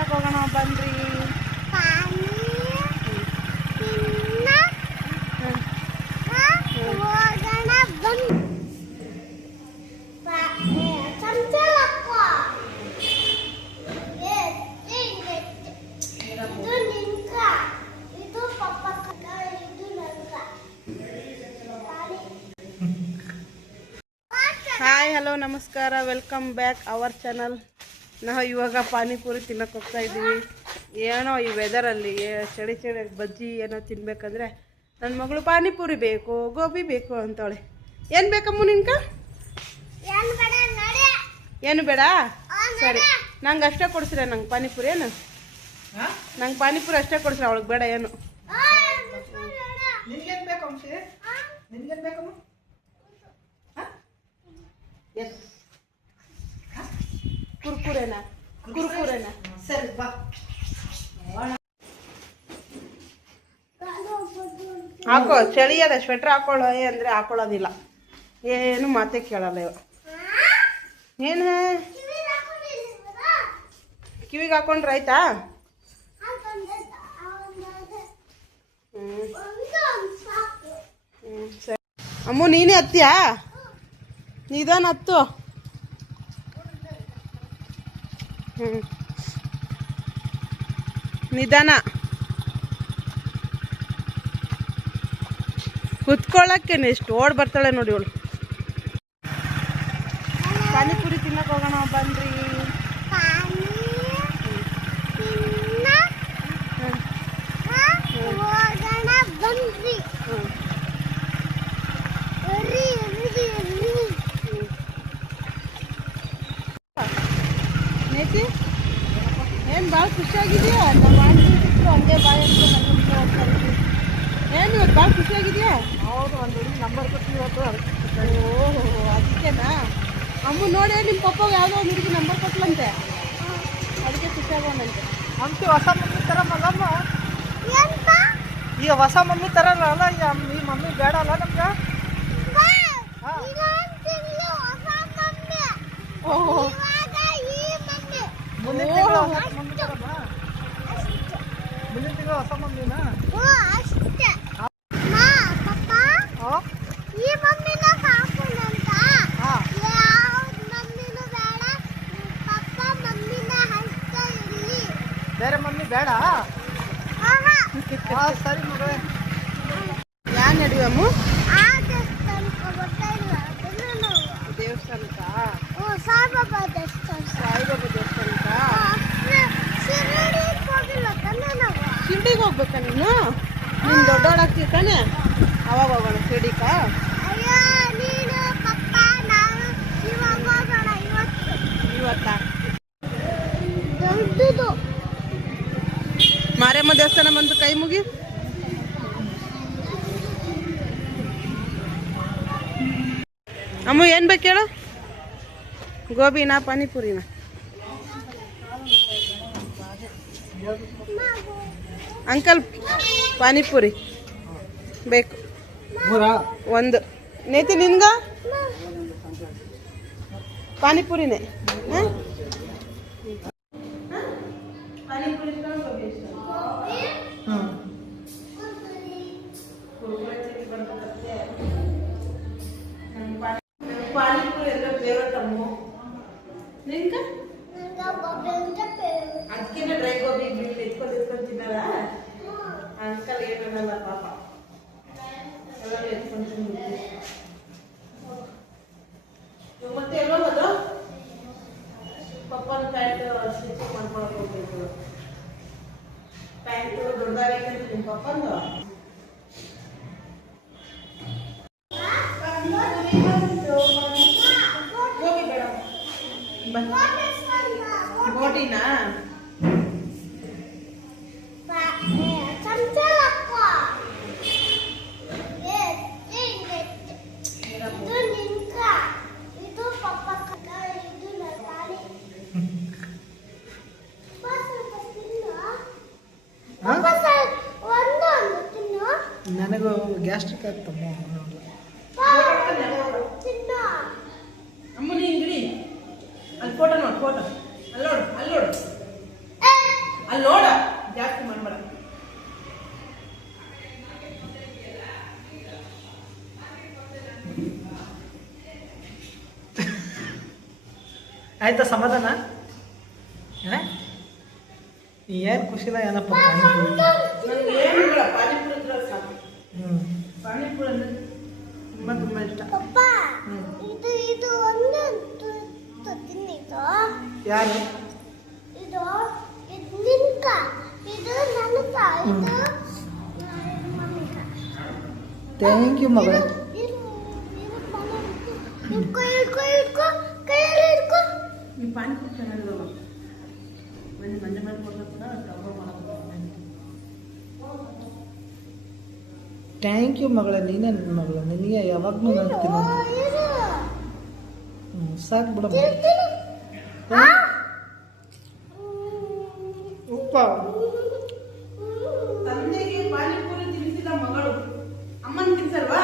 ತಿನ್ನಕ್ ಹೋಗೋಣ ಬನ್ರಿ ಹಾಯ್ ಹಲೋ ನಮಸ್ಕಾರ ವೆಲ್ಕಮ್ ಬ್ಯಾಕ್ ಅವರ್ ಚಾನಲ್ ನಾವು ಇವಾಗ ಪಾನಿಪುರಿ ತಿನ್ನೋಕೆ ಹೋಗ್ತಾ ಇದ್ದೀವಿ. ಏನೋ ಈ ವೆದರಲ್ಲಿ ಚಳಿ ಚಳಿ ಬಜ್ಜಿ ಏನೋ ತಿನ್ಬೇಕಂದ್ರೆ ನನ್ನ ಮಗಳು ಪಾನಿಪುರಿ ಬೇಕು ಗೋಬಿ ಬೇಕು ಅಂತವಳೆ. ಏನು ಬೇಕಮ್ಮ ನಿನ್ಕ ಏನು ಬೇಡ ಸರಿ. ನಂಗೆ ಅಷ್ಟೇ ಕೊಡ್ಸಿರ ನಂಗೆ ಪಾನಿಪುರಿ ಏನು? ನಂಗೆ ಪಾನಿಪುರಿ ಅಷ್ಟೇ ಕೊಡ್ಸಿರ ಅವಳಿಗೆ ಬೇಡ ಏನು? ಎಸ್. ಬೇಕು ಕುರ್ಕುರೆನಾ? ಕುರ್ಕುರೆನಾ? ಸರಿ ಹಾಕೋ ಚಳಿ ಅದ ಸ್ವೆಟ್ರ್ ಹಾಕೊಳ್ಳೋ ಅಂದ್ರೆ ಹಾಕೊಳ್ಳೋದಿಲ್ಲ. ಏನು ಮಾತೆ ಕೇಳಲ್ಲ ಇವ. ಏನು? ಕಿವಿಗೆ ಹಾಕೊಂಡ್ರೆ ಆಯ್ತಾ? ಹ್ಞೂ ಸರಿ. ಅಮ್ಮ, ನೀನೇ ಹತ್ತಿಯಾ? ನಿಧಾನ ಹತ್ತು ಹ್ಞೂ ನಿಧಾನ. ಕುತ್ಕೊಳ್ಳಕ್ಕೆ ಎಷ್ಟು ಓಡ್ ಬರ್ತಾಳೆ ನೋಡಿ ಅವಳು ಪಾನಿಪುರಿ ತಿನ್ನಕ್ಕೆ ಹೋಗೋಣ ಬನ್ರಿ ಬನ್ರಿ ಹ್ಞೂ ರೀ ರೀ ರೀ ನೇತಿ ಏನು ಭಾಳ ಖುಷಿಯಾಗಿದೆಯಾ ನಮ್ಮ ಮಾಡ್ತಿದ್ರು ಹಂಗೆ ಬಾಯ್ ಅಂತ ಏನು ಇವತ್ತು ಭಾಳ ಖುಷಿಯಾಗಿದೆಯಾ? ಹೌದು ಒಂದು ಹುಡುಗಿ ನಂಬರ್ ಕೊಟ್ಟು ಇವತ್ತು ಓಹೋ ಅದಕ್ಕೆನಾ? ಅಮ್ಮ ನೋಡಿ ನಿಮ್ಮ ಪಪ್ಪ ಯಾವುದೋ ಒಂದು ಹುಡುಗಿ ನಂಬರ್ ಕೊಟ್ಲಂತೆ. ಅದಕ್ಕೆ ಖುಷಿಯಾಗೋಣಂತೆ ಅಂತಿ ಹೊಸ ಮಮ್ಮಿ ತರಮಲ್ಲಮ್ಮ ಮಲ್ಲಮ್ಮ ಈಗ ಹೊಸ ಮಮ್ಮಿ ತರಲ್ಲ ಅಲ್ಲ ಈಗ ಈ ಮಮ್ಮಿ ಬೇಡ ಅಲ್ಲ ನಮ್ಗೆ? ಓಹೋ. ಈ ಮುಂದಿನ. ತಿಂಗಳು ಹೊಸ ಮಮ್ಮಿ ತರಮ್ಮ? ಮುಂದಿನ ತಿಂಗಳು ಹೊಸ ಮಮ್ಮಿನ? ಬೇಡ. ಸರಿ ಮಗಳೇ. ಯಾನ್ ನಡುವಮ್ಮ ಆ ದೇವಸ್ಥಾನಕ್ಕೆ ಸಾಯಿಬಾಬಾ ದೇವಸ್ಥಾನ. ಸಾಯಿಬಾಬಾ ದೇವಸ್ಥಾನಕ್ಕ? ಶಿರಡಿಗೆ ಹೋಗ್ಬೇಕಾ ನೀನು? ನೀನು ದೊಡ್ಡವಳಾಗ್ತೀವಿ ತಾನೆ? ಅವಾಗ ಹೋಗೋಣ ಶಿರ್ಡಿಕ ದೇವಸ್ಥಾನ ಬಂದು ಕೈ ಮುಗಿ. ಅಮ್ಮ ಏನ್ ಬೇಕು ಹೇಳು? ಗೋಬಿನ ಪಾನಿಪುರಿನ. ಅಂಕಲ್ ಪಾನಿಪುರಿ. ಬೇಕು. ಒಂದು. ನೇತಿ ನಿನ್ಗ? ಪಾನಿಪುರಿನೇ. ಹಾಂ? ಪ್ಯಾಂಟ್ ಸ್ಟಿಚಿಂಗ್ ಮಾಡ್ಕೊಳಕ್ ಹೋಗ್ಬೇಕು ಪ್ಯಾಂಟ್ ದೊಡ್ಡದಾಗೈತೆ ನಿಮ್ಮ ಪಪ್ಪಂದು ಗೋಬಿ ಬೇಡ ಬಾ ಗೋಟಿನಾ ಚಮಚಲಕ್ಕ ಇದು ನಿನ್ಕ ಇದು ಪಪ್ಪ ಇದು ನರ್ತಾನೆ ಸ್ವಲ್ಪ ತಿನ್ನು ಹಾಂ ಪಪ್ಪ ಒಂದು ಒಂದು ತಿನ್ನು ನನಗೂ ಗ್ಯಾಸ್ಟ್ರಿಕ್ ಆಗ್ತಮ್ಮ ಅಮ್ಮ ನೀನ್ ಅಲ್ಲಿ ಫೋಟೋ ನೋಡಿ ಫೋಟೋ ಅಲ್ಲಿ ನೋಡು ಅಲ್ಲಿ ನೋಡು. ಅಲ್ಲಿ ನೋಡ. ಜಾಸ್ತಿ ಮಾಡ್ಬೇಡ. ಆಯ್ತಾ ಸಮಾಧಾನ? ಏನ್? ಖುಷಿಲ ಏನಪ್ಪ? ಹ್ಞೂ ಪಾನಿಪುರಿ ಅಂದ್ರೆ ತುಂಬ ತುಂಬ ಇಷ್ಟ. ಪಪ್ಪ ಇದು ಇದು ಒಂದು ತಿನ್ನಿ ಇದು ಯಾರು? ಇದು ಇದು ನಿನ್ಕ. ಇದು ನನಕ ಇದು ಥ್ಯಾಂಕ್ ಯು ಮಗಳ. ಇಟ್ಕೋ ಇಟ್ಕೋ ಇಟ್ಕೊ ಕೈಯಲ್ಲಿ ಇಟ್ಕೊ ಈ ಪಾನಿಪುರಿ ಚೆನ್ನಾಗಿದಾವ ಮಂಜು ಮಂಜು ಮಂಜು ಥ್ಯಾಂಕ್ ಯು ಮಗಳ. ನೀನೇ ನನ್ನ ಮಗಳ. ನಿನಗೆ ಯಾವಾಗಲೂ ನಾನು ತಿನ್ನೋದು ಹ್ಞೂ ಸಾಕು ಬಿಡಮ್ಮ ಉಪ್ಪ. ತಂದೆಗೆ ಪಾನಿಪುರಿ ತಿನ್ನಿಸಿದ ಮಗಳು. ಅಮ್ಮನ ತಿನ್ಸಲ್ವಾ?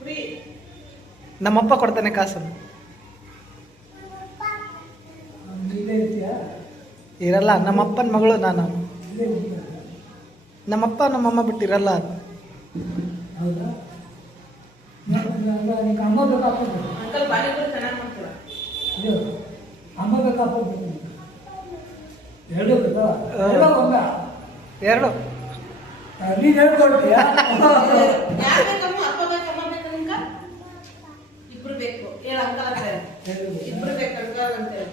ಫ್ರೀ. ನಮ್ಮಪ್ಪ ಕೊಡ್ತಾನೆ ಕಾಸನ್ನು ಇರಲ್ಲ ನಮ್ಮಪ್ಪನ ಮಗಳು ನಾನು. ನಮ್ಮಪ್ಪ ನಮ್ಮಮ್ಮ ಬಿಟ್ಟಿರಲ್ಲ. ಅಂಕಲ್ ಚೆನ್ನಾಗಿ ಎರಡು ಬೇಕಮ್ಮ ಅಪ್ಪ ಬೇಕಮ್ಮ ಬೇಕು ನಿಮ್ಗ ಇಬ್ರು ಬೇಕು ಹೇಳ ಅಂಕಲ್. ಇಬ್ರು ಬೇಕು ಅಂತ ಹೇಳಿ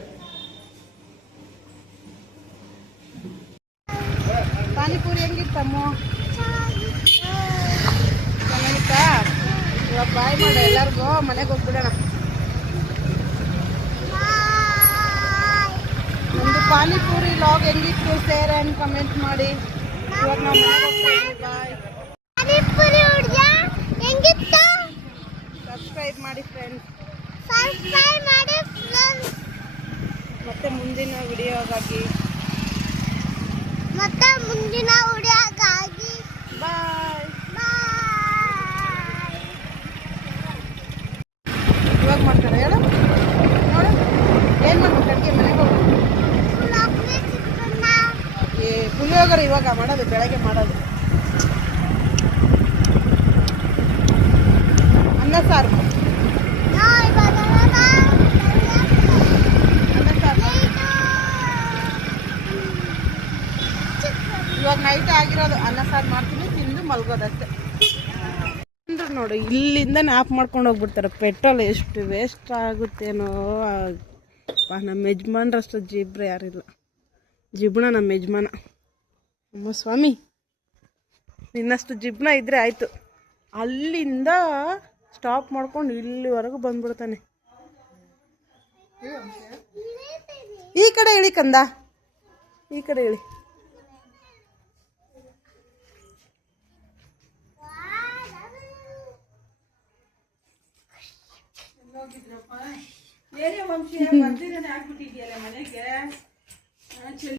ಪಾನಿಪುರಿ ಹೆಂಗಿತ್ತಮ್ಮ ಚೆನ್ನಾಗಿತ್ತಾ ಇವಾಗ ಬಾಯ್ ಮಾಡ ಎಲ್ಲರಿಗೂ ಮನೆಗೆ ಹೋಗ್ಬಿಡೋಣ. ಒಂದು ಪಾನಿಪುರಿ ಲಾಗ್ ಹೆಂಗಿತ್ತು? ಸೇರ ಅಂಡ್ ಕಮೆಂಟ್ ಮಾಡಿ. ಇವಾಗ ನಾವು ಬಾಯ್ ಸಬ್ಸ್ಕ್ರೈಬ್ ಮಾಡಿ ಫ್ರೆಂಡ್ಸ್ ಮತ್ತೆ ಮುಂದಿನ ವಿಡಿಯೋಗಾಗಿ. ಮತ್ತೆ ಮುಂದಿನ ವಿಡಿಯೋಗಾಗಿ. ಬಾಯ್ ಇವಾಗ ಮಾಡ್ತಾರೆ ಹೇಳು ನೋಡು ಏನು ಮಾಡ್ಬೇಕು ಅಡುಗೆ ಮನೆಗೆ ಹೋಗು ಪುಳೋಗ್ರೆ ಚಿತ್ರಾನ್ನ ಏ ಪುಳಿಯೋಗರೆ ಇವಾಗ ಮಾಡೋದು ಬೆಳಗ್ಗೆ ಮಾಡೋದು. ಅನ್ನ ಸಾರು. ಇವಾಗ ನೈಟ್ ಆಗಿರೋದು, ಅನ್ನ ಸಾರು ಮಾಡ್ತೀನಿ, ತಿಂದು ಮಲ್ಗೋದಷ್ಟೆ. ಅಂದ್ರು ನೋಡು ಇಲ್ಲಿಂದ ಆಫ್ ಮಾಡ್ಕೊಂಡು ಹೋಗ್ಬಿಡ್ತಾರೆ. ಪೆಟ್ರೋಲ್ ಎಷ್ಟು ವೇಸ್ಟ್ ಆಗುತ್ತೇನೋ ನಮ್ಮ ಯಜಮಾನ್ರಷ್ಟು ಜಿಬ್ರ ಯಾರಿಲ್ಲ. ಜಿಬ್ಣ ನಮ್ಮ ಯಜಮಾನ. ಅಮ್ಮ ಸ್ವಾಮಿ. ನಿನ್ನಷ್ಟು ಜಿಬ್ನ ಇದ್ರೆ ಆಯಿತು. ಅಲ್ಲಿಂದ ಸ್ಟಾಪ್ ಮಾಡ್ಕೊಂಡು ಇಲ್ಲಿವರೆಗೂ ಬಂದ್ಬಿಡ್ತಾನೆ. ಈ ಕಡೆ ಇಳಿ ಕಂದ. ಈ ಕಡೆ ಇಳಿ. ಏನೇ ವಂಶಿ ಬರ್ದಿರನೇ ಆಗ್ಬಿಟ್ಟಿದ್ಯಲ್ಲ ಮನೆಗೆ?